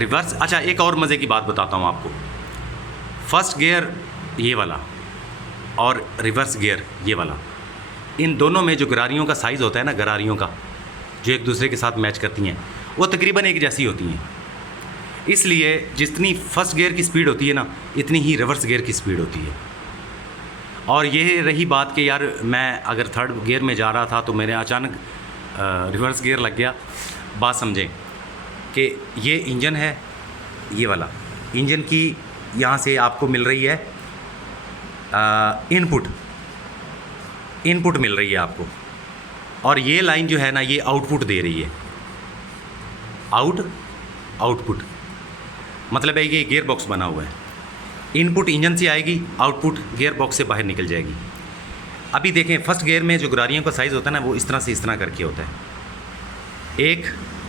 Reverse. अच्छा, एक और मज़े की बात बताता हूँ आपको। फर्स्ट गियर ये वाला और रिवर्स गियर ये वाला, इन दोनों में जो गरारियों का साइज़ होता है ना, गरारियों का जो एक दूसरे के साथ मैच करती हैं, वो तकरीबन एक जैसी होती हैं। इसलिए जितनी फर्स्ट गियर की स्पीड होती है ना, इतनी ही रिवर्स गियर की स्पीड होती है। और ये रही बात कि यार मैं अगर थर्ड गियर में जा रहा था तो मेरे अचानक रिवर्स गियर लग गया। बात समझें कि ये इंजन है, ये वाला इंजन की यहाँ से आपको मिल रही है इनपुट मिल रही है आपको, और ये लाइन जो है ना, ये आउटपुट दे रही है। आउटपुट मतलब है कि गियर बॉक्स बना हुआ है। इनपुट इंजन से आएगी, आउटपुट गियर बॉक्स से बाहर निकल जाएगी। अभी देखें, फर्स्ट गियर में जो गरारियों का साइज़ होता है ना, वो इस तरह से इस तरह करके होता है। एक,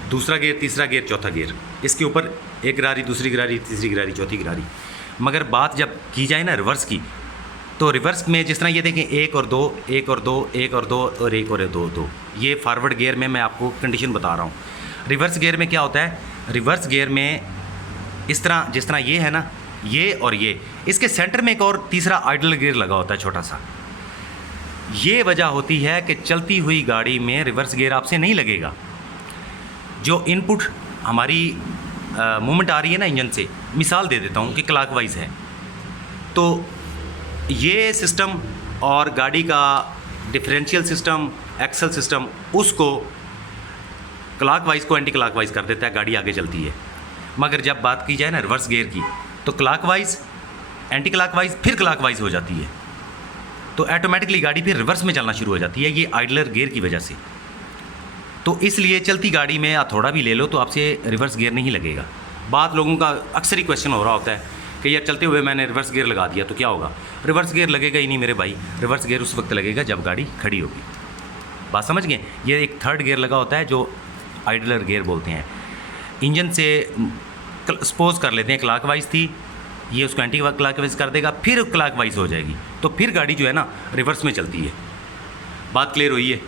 दूसरा गियर, तीसरा गियर, चौथा गियर, इसके ऊपर एक गरारी, दूसरी गरारी, तीसरी गरारी, चौथी गरारी। मगर बात जब की जाए ना रिवर्स की, तो रिवर्स में जिस तरह ये देखें, एक और दो, एक और दो, एक और दो, और एक और दो, दो, ये फॉरवर्ड गियर में मैं आपको कंडीशन बता रहा हूँ। रिवर्स गियर में क्या होता है, रिवर्स गियर में इस तरह, जिस तरह ये है ना, ये और ये, इसके सेंटर में एक और तीसरा आइडल गियर लगा होता है, छोटा सा। ये वजह होती है कि चलती हुई गाड़ी में रिवर्स गियर आपसे नहीं लगेगा। जो इनपुट हमारी मूवमेंट आ रही है ना इंजन से, मिसाल दे देता हूँ कि क्लॉकवाइज है, तो ये सिस्टम और गाड़ी का डिफरेंशियल सिस्टम, एक्सल सिस्टम, उसको क्लॉकवाइज को एंटी क्लॉकवाइज कर देता है, गाड़ी आगे चलती है। मगर जब बात की जाए ना रिवर्स गियर की, तो क्लॉकवाइज, एंटी क्लॉकवाइज, फिर क्लॉकवाइज हो जाती है, तो ऑटोमेटिकली गाड़ी फिर रिवर्स में चलना शुरू हो जाती है, ये आइडलर गियर की वजह से। तो इसलिए चलती गाड़ी में आप थोड़ा भी ले लो तो आपसे रिवर्स गियर नहीं लगेगा। बात लोगों का अक्सर ही क्वेश्चन हो रहा होता है कि यार चलते हुए मैंने रिवर्स गियर लगा दिया तो क्या होगा। रिवर्स गियर लगेगा ही नहीं मेरे भाई, रिवर्स गियर उस वक्त लगेगा जब गाड़ी खड़ी होगी। बात समझ गए। ये एक थर्ड गियर लगा होता है जो आइडलर गियर बोलते हैं। इंजन से सपोज कर लेते हैं क्लॉकवाइज थी, ये उसको एंटी क्लॉकवाइज कर देगा, फिर क्लॉकवाइज हो जाएगी, तो फिर गाड़ी जो है ना रिवर्स में चलती है। बात क्लियर हुई है।